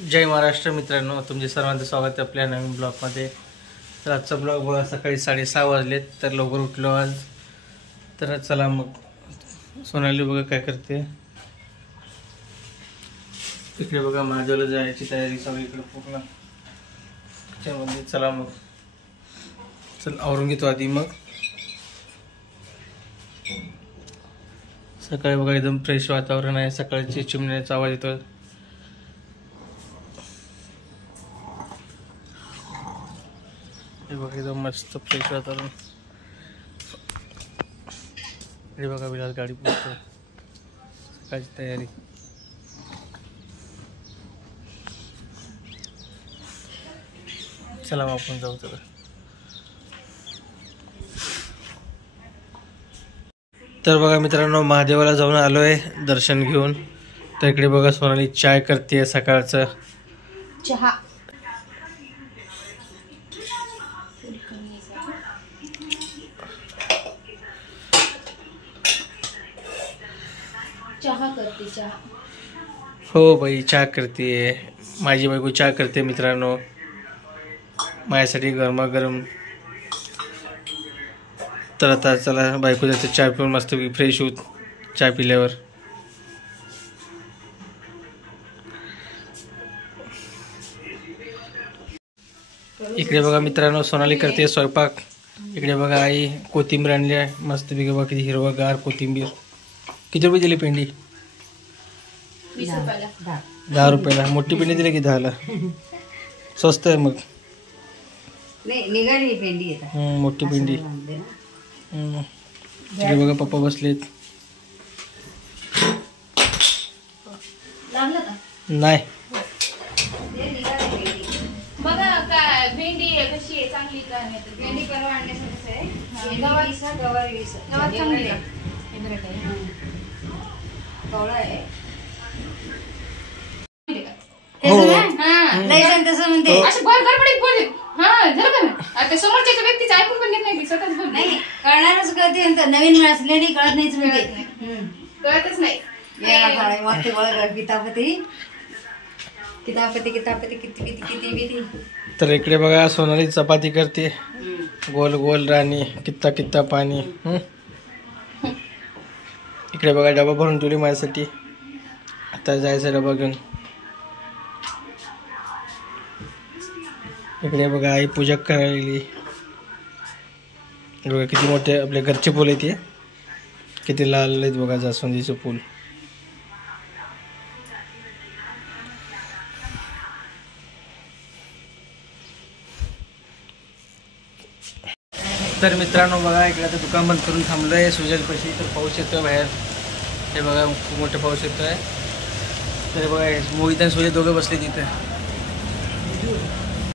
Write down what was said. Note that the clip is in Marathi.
जय महाराष्ट्र मित्रांनो, तुमचे सर्वांचं स्वागत आहे आपल्या नवीन ब्लॉगमध्ये। तर आजचा ब्लॉग बघा, सकाळी 6:30 वाजलेत, तर लवकर उठलो आज। तर चला मग सोनाली बघा काय करते इकडे बघा, महादेवाला जायची तयारी सगळी इकडे पूर्ण त्याच्यामध्ये। चला मग चल आवरून घेतो आधी, मग सकाळी बघा एकदम फ्रेश वातावरण आहे, सकाळची चिमण्याचा आवाज येतो। हे बघा एकदम मस्त फ्रेश वातावरण। हे बघा विलास गाडी पोहोचतो, सकाळची तयारी। चला मग आपण जाऊ। तर बघा मित्रांनो, महादेवाला जाऊन आलोय दर्शन घेऊन। तर इकडे बघा सोनाली चाय करते, सकाळचं चहा। चहा करते, चहा। हो बाई, चहा करते, माझी बायको चहा करते मित्रांनो, माझ्यासाठी गरमागरम। तर आता चला बायको जाते चहा पिऊन, मस्त फ्रेश होत चहा पिल्यावर। इकडे बघा मित्रांनो, सोनाली करते स्वयंपाक। इकडे बघा आई कोथिंबीर आणली आहे मस्त पैकी, बघा किती हिरवागार कोथिंबीर। किती रुपये दिली पेंडी? 20 रुपयाला। 10 रुपयाला। मोठी पेंडी दिली की 10ला? स्वस्त आहे मग। निघाली पेंडी मोठी पेंडी। इकडे बघा पप्पा बसलेत। नाही बघा काय भेंडी कशी आहे, चांगली का नाही? भेंडी परवा आणण्यासारखं आहे। गवारी चांगली आहे, गवळा आहे। कळणारच कळते, नवीन असलेली कळत नाहीच, कळतच नाही। कितापती किती किती किती किती। तर इकडे बघा सोनाली चपाती करते, गोल गोल राणी, कित्ता कित्ता पाणी। इकडे बघा डबा भरून ठेवली माझ्यासाठी, आता जायचं डबा घेऊन। इकडे बघा आई पूजा करायली, बघा किती मोठे आपले घरचे फुल आहेत, किती लाल आहेत बघा, जास्वंदीचं फुल। तर मित्रांनो बघा, इकडे आता दुकान बंद करून थांबलोय सुजलपाशी। तर पाऊस येतोय बाहेर, हे बघा खूप मोठा पाऊस येतोय। तर बघा मोहित आणि सुजय दोघे बसले तिथे।